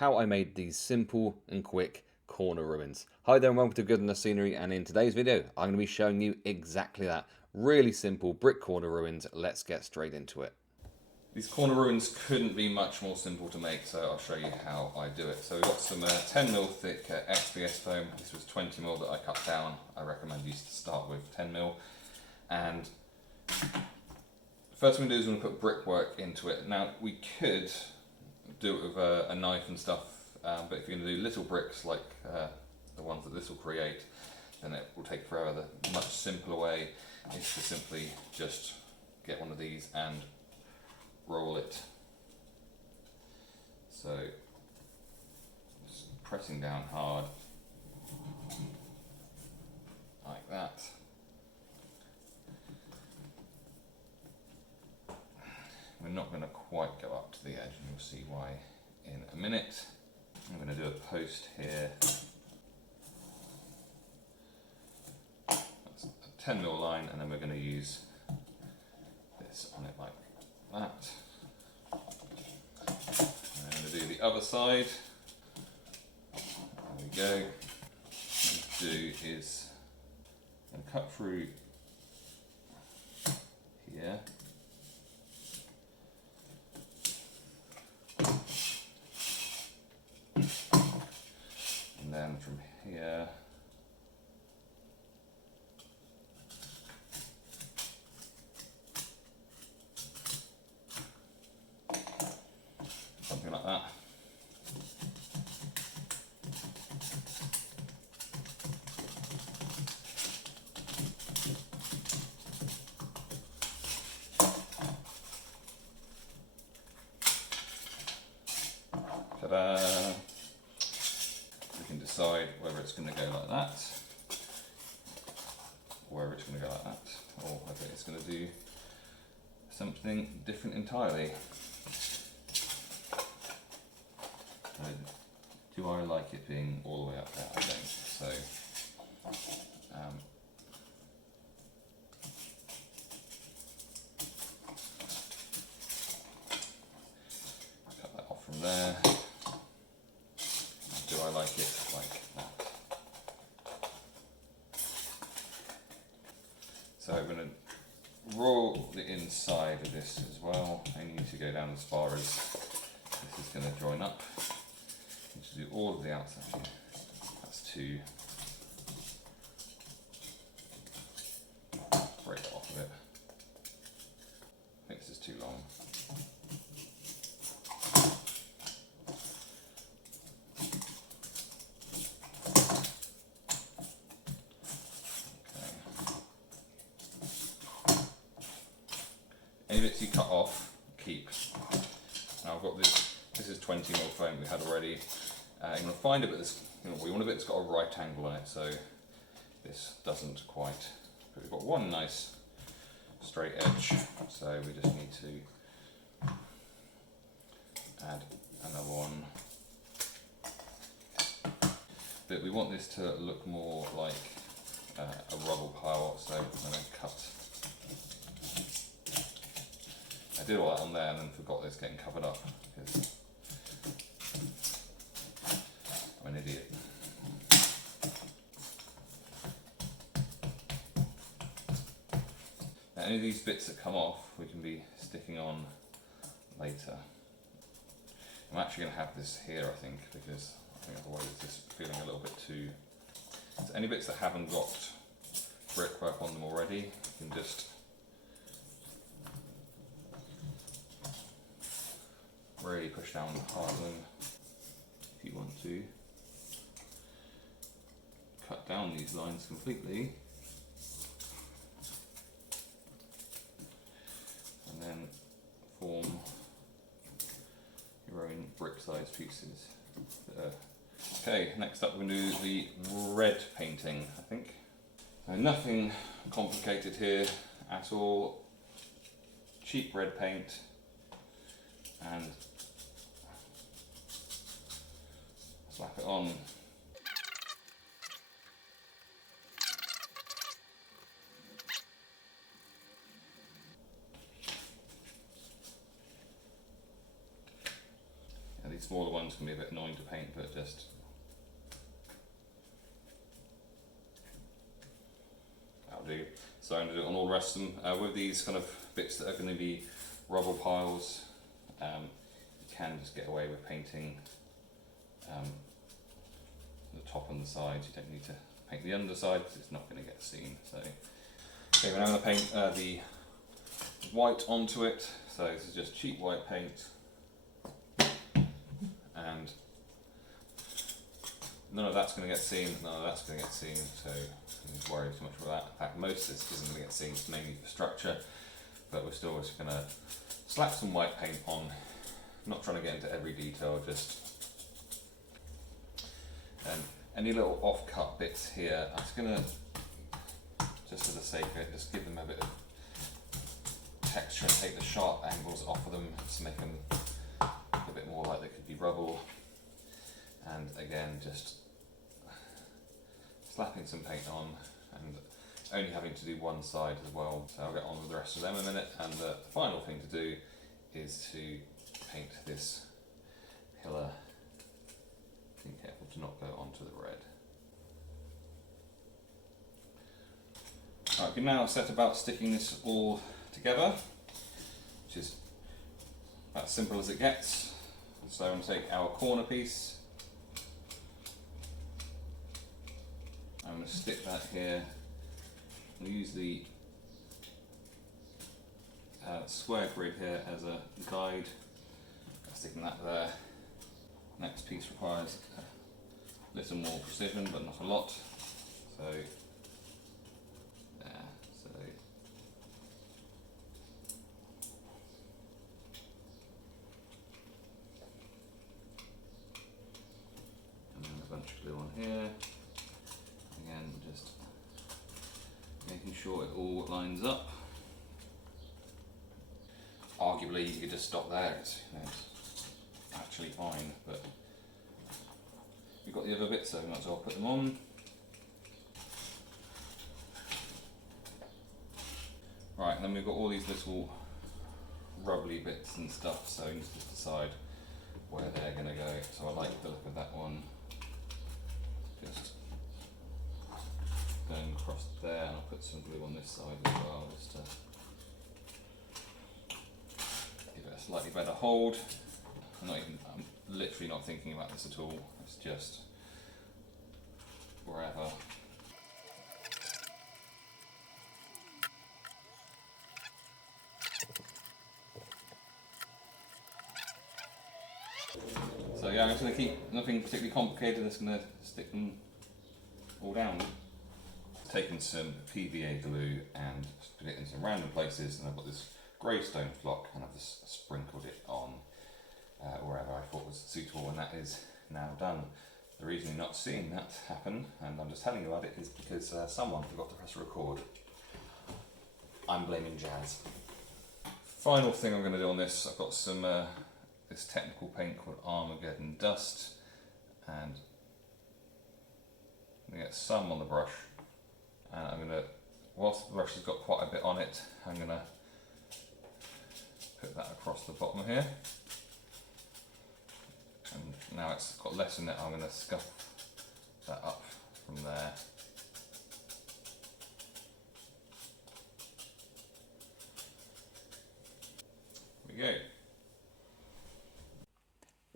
how I made these simple and quick corner ruins. Hi there and welcome to Good Enough Scenery, and in today's video I'm going to be showing you exactly that. Really simple brick corner ruins. Let's get straight into it. These corner ruins couldn't be much more simple to make, so I'll show you how I do it. So we've got some 10mm thick XPS foam. This was 20mm that I cut down. I recommend you to start with 10mm. And first thing we do is we're going to put brickwork into it. Now we could do it with a knife and stuff, but if you're going to do little bricks like the ones that this will create, then it will take forever. The much simpler way is to simply just get one of these and roll it. So just pressing down hard like that. We're not going to quite go up to the edge, and you'll see why in a minute. I'm going to do a post here. That's a 10mm line, and then we're going to use this on it like that. And I'm going to do the other side. There we go. What I'm going to do is I'm going to cut through here. And then from here, something like that. Ta-da! We can decide whether it's going to go like that, or whether it's going to go like that, or whether it's going to do something different entirely. Do I like it being all the way up there? I don't. So cut that off from there. Do I like it like that? So I'm going to roll the inside of this as well. I need to go down as far as this is going to join up. I need to do all of the outside here. That's to break it off a bit. I think this is too long. Any bits you cut off, keep. Now I've got this is 20mm foam we had already. You're going to find a bit that's, we want a bit that's got a right angle on it, so this doesn't quite. But we've got one nice straight edge, so we just need to add another one. But we want this to look more like a rubble pile, so I'm going to cut. I did all that on there and then forgot this getting covered up because I'm an idiot. Now, any of these bits that come off we can be sticking on later. I'm actually going to have this here, I think, because I think otherwise it's just feeling a little bit too. So any bits that haven't got brickwork on them already, you can just really push down hard on them if you want to. Cut down these lines completely and then form your own brick-sized pieces. Okay, next up we're going to do the red painting, I think. So nothing complicated here at all. Cheap red paint and slap it on. smaller ones can be a bit annoying to paint, but just that'll do. So I'm going to do it on all the rest of them. With these kind of bits that are going to be rubble piles, you can just get away with painting the top and the sides. You don't need to paint the underside because it's not going to get seen. So okay, we're now going to paint the white onto it. So this is just cheap white paint, and none of that's going to get seen, none of that's going to get seen, so don't need to worry too much about that. In fact, most of this isn't going to get seen, it's mainly for structure, but we're still just going to slap some white paint on. I'm not trying to get into every detail, just any little off-cut bits here, I'm just going to, just for the sake of it, just give them a bit of texture and take the sharp angles off of them to make them look a bit more like they could be rubble. And again, just slapping some paint on and only having to do one side as well. So I'll get on with the rest of them in a minute. And the final thing to do is to paint this pillar. Be careful to not go onto the red. Right, we can now set about sticking this all together, which is about simple as it gets. So I'm going to take our corner piece, I'm going to stick that here, and use the square grid here as a guide, sticking that there. Next piece requires a little more precision, but not a lot. So there, so and then a bunch of glue on here. Again, just making sure it all lines up. Arguably, you could just stop there. It's actually fine, but we've got the other bits, so we might as well put them on. Right, and then we've got all these little rubbly bits and stuff, so you just decide where they're going to go. So I like the look of that one. Just going across there, and I'll put some glue on this side as well, just to give it a slightly better hold. I'm literally not thinking about this at all, it's just wherever. So yeah, I'm just going to keep nothing particularly complicated, I'm just going to stick them all down. I've taken some PVA glue and put it in some random places, and I've got this grey stone block and I've just sprinkled it on wherever I thought was suitable, and that is now done. The reason you're not seeing that happen, and I'm just telling you about it, is because someone forgot to press record. I'm blaming Jazz. Final thing I'm going to do on this, I've got some this technical paint called Armageddon Dust, and I'm going to get some on the brush, and I'm going to, whilst the brush has got quite a bit on it, I'm going to put that across the bottom here. And now it's got less in it, I'm going to scuff that up from there. There we go.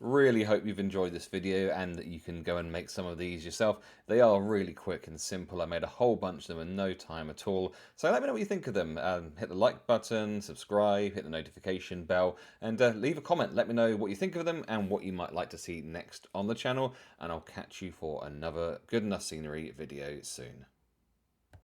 Really hope you've enjoyed this video and that you can go and make some of these yourself. They are really quick and simple. I made a whole bunch of them in no time at all. So let me know what you think of them. Hit the like button, subscribe, hit the notification bell, and leave a comment. Let me know what you think of them and what you might like to see next on the channel. And I'll catch you for another Good Enough Scenery video soon.